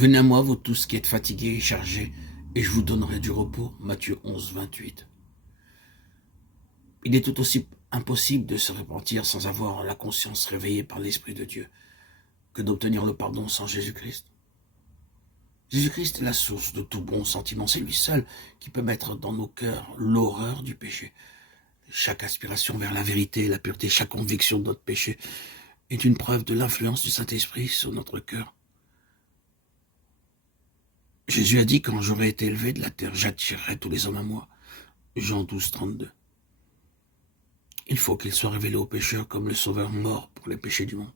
Venez à moi, vous tous qui êtes fatigués et chargés, et je vous donnerai du repos. Matthieu 11, 28. Il est tout aussi impossible de se repentir sans avoir la conscience réveillée par l'Esprit de Dieu que d'obtenir le pardon sans Jésus-Christ. Jésus-Christ est la source de tout bon sentiment. C'est lui seul qui peut mettre dans nos cœurs l'horreur du péché. Chaque aspiration vers la vérité et la pureté, chaque conviction de notre péché est une preuve de l'influence du Saint-Esprit sur notre cœur. Jésus a dit, quand j'aurai été élevé de la terre, j'attirerai tous les hommes à moi. Jean 12, 32. Il faut qu'il soit révélé aux pécheurs comme le Sauveur mort pour les péchés du monde.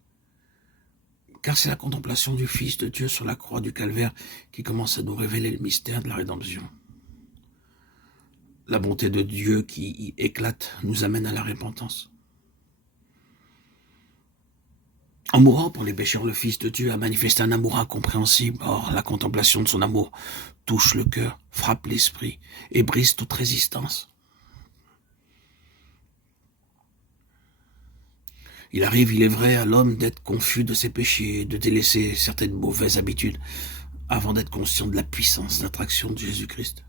Car c'est la contemplation du Fils de Dieu sur la croix du Calvaire qui commence à nous révéler le mystère de la rédemption. La bonté de Dieu qui y éclate nous amène à la repentance. En mourant pour les pécheurs, le Fils de Dieu a manifesté un amour incompréhensible. Or, la contemplation de son amour touche le cœur, frappe l'esprit et brise toute résistance. Il arrive, il est vrai, à l'homme d'être confus de ses péchés, de délaisser certaines mauvaises habitudes, avant d'être conscient de la puissance d'attraction de Jésus-Christ.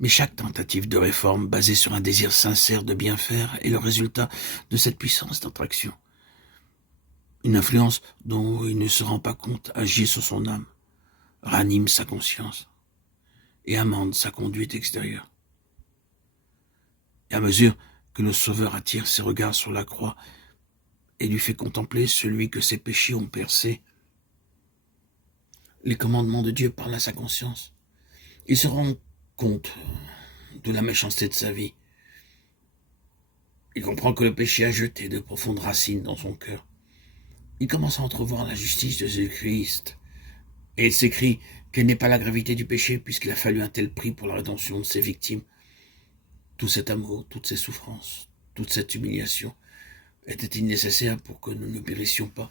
Mais chaque tentative de réforme basée sur un désir sincère de bien faire est le résultat de cette puissance d'attraction. Une influence dont il ne se rend pas compte agit sur son âme, ranime sa conscience et amende sa conduite extérieure. Et à mesure que le Sauveur attire ses regards sur la croix et lui fait contempler celui que ses péchés ont percé, les commandements de Dieu parlent à sa conscience. Il se rend compte de la méchanceté de sa vie. Il comprend que le péché a jeté de profondes racines dans son cœur. Il commence à entrevoir la justice de Jésus-Christ. Et il s'écrie quelle n'est pas la gravité du péché, puisqu'il a fallu un tel prix pour la rédemption de ses victimes. Tout cet amour, toutes ces souffrances, toute cette humiliation était-il nécessaire pour que nous ne périssions pas,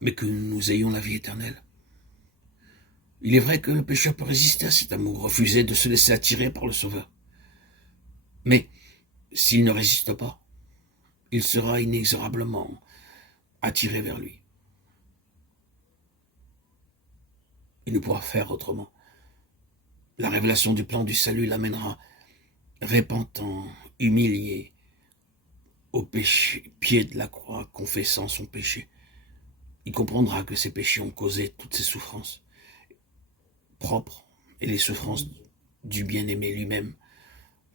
mais que nous ayons la vie éternelle. Il est vrai que le pécheur peut résister à cet amour, refuser de se laisser attirer par le Sauveur. Mais s'il ne résiste pas, il sera inexorablement attiré vers lui. Il ne pourra faire autrement. La révélation du plan du salut l'amènera repentant, humilié, au pied de la croix, confessant son péché. Il comprendra que ses péchés ont causé toutes ses souffrances propres et les souffrances du bien-aimé lui-même,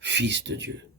Fils de Dieu.